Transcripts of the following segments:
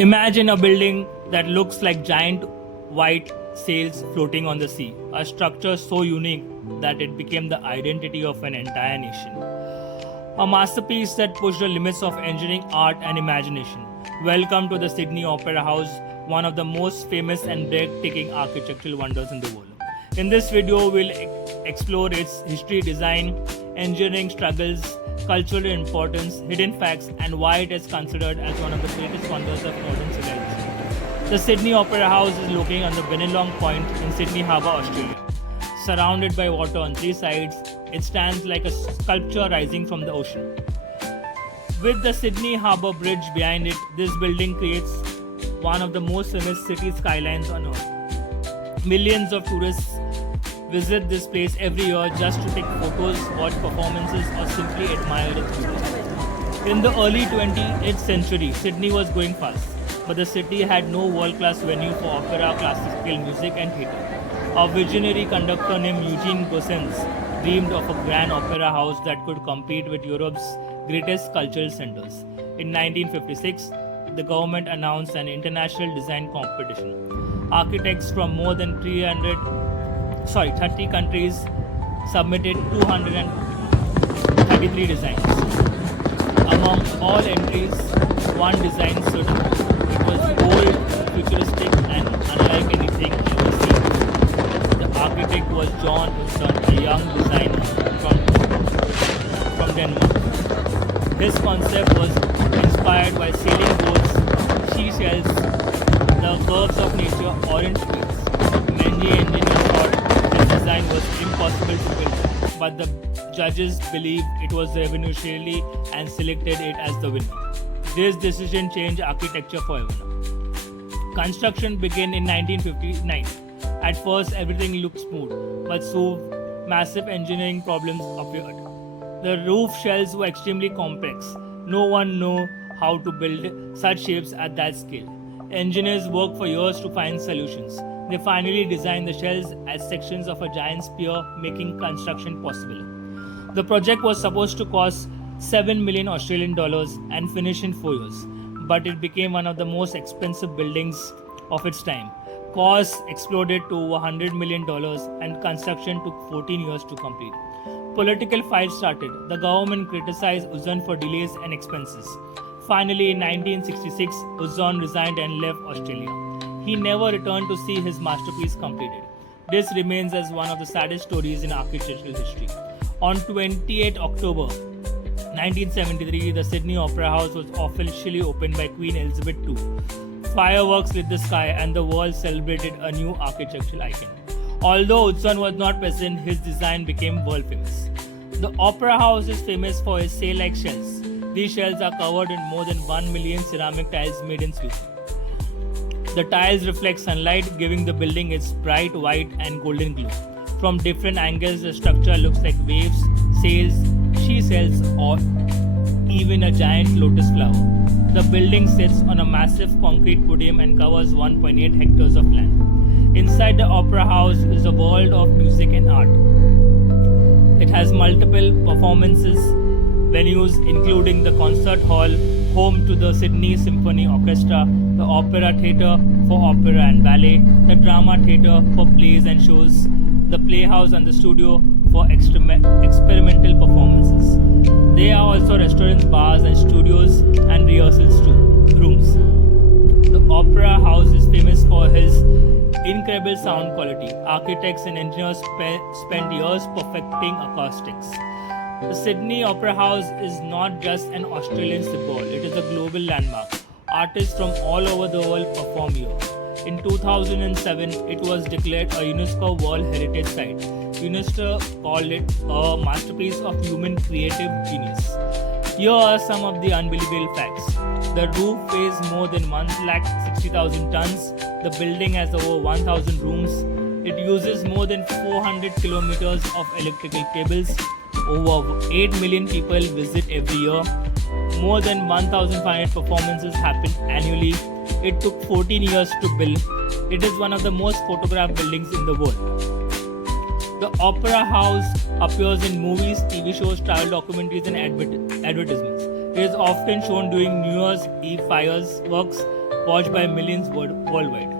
Imagine a building that looks like giant white sails floating on the sea, a structure so unique that it became the identity of an entire nation. A masterpiece that pushed the limits of engineering, art, and imagination. Welcome to the Sydney Opera House, one of the most famous and breathtaking architectural wonders in the world. In this video, we'll explore its history, design, engineering struggles, cultural importance, hidden facts, and why it is considered as one of the greatest wonders of modern civilization. The Sydney Opera House is located on the Bennelong Point in Sydney Harbour, Australia. Surrounded by water on three sides, it stands like a sculpture rising from the ocean. With the Sydney Harbour Bridge behind it, this building creates one of the most famous city skylines on earth. Millions of tourists visit this place every year just to take photos, watch performances, or simply admire its beauty. In the early 20th century, Sydney was growing fast, but the city had no world-class venue for opera, classical music, and theatre. A visionary conductor named Eugene Gossens dreamed of a grand opera house that could compete with Europe's greatest cultural centers. In 1956, the government announced an international design competition. Architects from more than 30 countries submitted 233 designs. Among all entries, one design stood out. It was bold, futuristic, and unlike anything ever seen. The architect was Jørn Utzon, a young designer from Denmark. His concept was inspired by sailing boats, seashells, the curves of nature, orange fields. Many engineers thought this design was impossible to build, but the judges believed it was revolutionary and selected it as the winner. This decision changed architecture forever. Construction began in 1959. At first, everything looked smooth, but soon massive engineering problems appeared. The roof shells were extremely complex. No one knew how to build such shapes at that scale. Engineers worked for years to find solutions. They finally designed the shells as sections of a giant spear, making construction possible. The project was supposed to cost 7 million Australian dollars and finish in 4 years, but it became one of the most expensive buildings of its time. Costs exploded to over $100 million and construction took 14 years to complete. Political fights started. The government criticized Utzon for delays and expenses. Finally, in 1966, Utzon resigned and left Australia. He never returned to see his masterpiece completed. This remains as one of the saddest stories in architectural history. On 28 October 1973, the Sydney Opera House was officially opened by Queen Elizabeth II. Fireworks lit the sky and the world celebrated a new architectural icon. Although Utzon was not present, his design became world famous. The Opera House is famous for its sail-like shells. These shells are covered in more than 1 million ceramic tiles made in Sweden. The tiles reflect sunlight, giving the building its bright white and golden glow. From different angles, the structure looks like waves, sails, she shells, or even a giant lotus flower. The building sits on a massive concrete podium and covers 1.8 hectares of land. Inside the Opera House is a world of music and art. It has multiple performances venues, including the concert hall, home to the Sydney Symphony Orchestra, the Opera Theatre for opera and ballet, the Drama Theatre for plays and shows, the Playhouse and the Studio for experimental performances. There are also restaurants, bars, and studios and rehearsals rooms. The Opera House is famous for his incredible sound quality. Architects and engineers spent years perfecting acoustics. The Sydney Opera House is not just an Australian symbol, it is a global landmark. Artists from all over the world perform here. In 2007, it was declared a UNESCO World Heritage Site. UNESCO called it a masterpiece of human creative genius. Here are some of the unbelievable facts. The roof weighs more than 160,000 tons. The building has over 1,000 rooms. It uses more than 400 kilometers of electrical cables. Over 8 million people visit every year. More than 1,500 performances happen annually. It took 14 years to build. It is one of the most photographed buildings in the world. The Opera House appears in movies, TV shows, travel documentaries, and advertisements. It is often shown during New Year's Eve fireworks, watched by millions worldwide.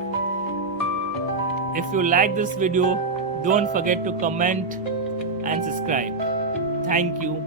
If you like this video, don't forget to comment and subscribe. Thank you.